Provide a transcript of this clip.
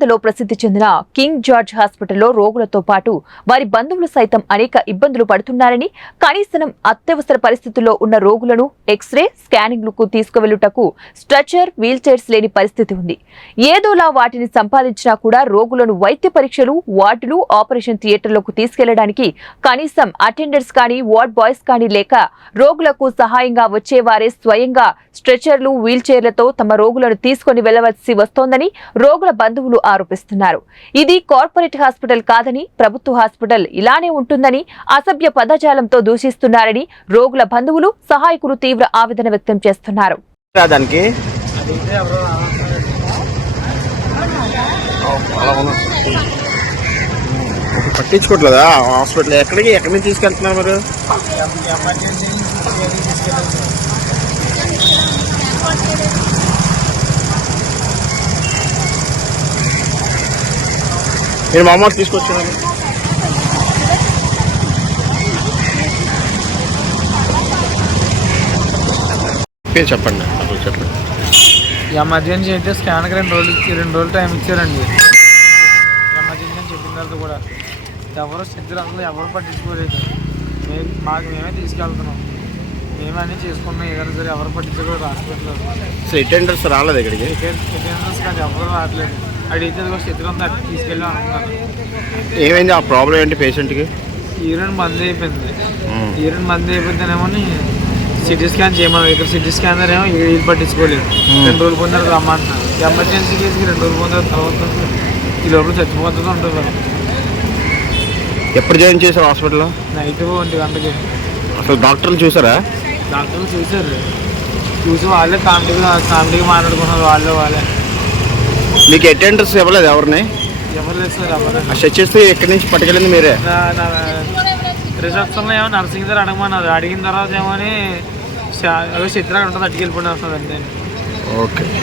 విజయవాడలో ప్రసిద్ధి చెందిన కింగ్ జార్జ్ హాస్పిటల్లో రోగులతో పాటు వారి బంధువులు సైతం అనేక ఇబ్బందులు పడుతున్నారని, కనీసం అత్యవసర పరిస్థితుల్లో ఉన్న రోగులను ఎక్స్రే, స్కానింగ్లకు తీసుకువెళ్లుటకు స్ట్రెచర్, వీల్ చైర్స్ లేని పరిస్థితి ఉంది. ఏదోలా వాటిని సంపాదించినా కూడా రోగులను వైద్య పరీక్షలు, వార్డులు, ఆపరేషన్ థియేటర్లకు తీసుకెళ్లడానికి కనీసం అటెండర్స్ కానీ, వార్డ్ బాయ్స్ కానీ లేక రోగులకు సహాయంగా వచ్చేవారే స్వయంగా స్ట్రెచర్లు, వీల్ చైర్లతో తమ రోగులను తీసుకుని వెళ్లవలసి వస్తోందని రోగుల బంధువులు ఆరోపిస్తున్నారు. ఇది కార్పొరేట్ హాస్పిటల్ కాదని, ప్రభుత్వ హాస్పిటల్ ఇలానే ఉంటుందని అసభ్య పదజాలంతో దూషిస్తున్నారని రోగుల బంధువులు, సహాయకులు తీవ్ర ఆవేదన వ్యక్తం చేస్తున్నారు. పట్టించుకోవట్లేదా హాస్పిటల్? ఎక్కడి నుంచి తీసుకెళ్తున్నారు మీరు? మీరు మామూలు తీసుకొచ్చున్నారు. పేరు చెప్పండి. ఎమర్జెన్సీ అయితే స్కాన్కి 2 రోజులు టైం ఇచ్చారండి. ఎమర్జెన్సీ అని చెప్పిన తర్వాత కూడా ఎవరు సిద్ధులు అసలు ఎవరు పట్టించుకోలేదు. మేమే తీసుకెళ్తున్నాం, మేమే అన్నీ చేసుకున్నాం. ఏదైనా సరే ఎవరు పట్టించుకోలేదు హాస్పిటల్లో. అటెండర్స్ రాలేదు ఇక్కడికి? అటెండర్స్ కానీ ఎవరు రావట్లేదు. అడిగితే కూడా సిద్ధులు అంతా అటు తీసుకెళ్ళి అనుకున్నాను. ఏమైంది? ఆ ప్రాబ్లం ఏంటి పేషెంట్కి? యూరిన్ బంద్ అయిపోయింది. యూరిన్ బంద్ అయిపోతేనేమో సిటీ స్కాన్ చేయమన్నారు. ఇక్కడ సిటీ స్కానర్ ఏమో వీళ్ళు పట్టించుకోలేదు. 2 రోజులు పొందారు రమ్మంటున్నారు. ఎమర్జెన్సీ కేసుకి 2 రోజులు పొందారు. తర్వాత ఈ లోపల చచ్చిపోతుంది ఉంటుంది. ఎప్పుడు జాయిన్ చేశారు హాస్పిటల్లో? నైట్ 1 గంటకి. అసలు డాక్టర్లు చూసారా? డాక్టర్లు చూసి వాళ్ళే కామెడీగా మాట్లాడుకున్నారు. వాళ్ళే మీకు అటెండర్స్ ఇవ్వలేదు ఎవరిని? ఎవరు లేదు సార్. ఎవరు స్ట్రెచర్స్ ఎక్కడి నుంచి పట్టుకెళ్ళింది మీరే? రిసెప్షన్లో ఏమో నర్సింగ్ దగ్గర అడగమన్నారు. అడిగిన తర్వాత ఏమో చిత్రంగా ఉంటుంది, అట్టుకెళ్ళిపోయి వస్తుంది అంతే. ఓకే.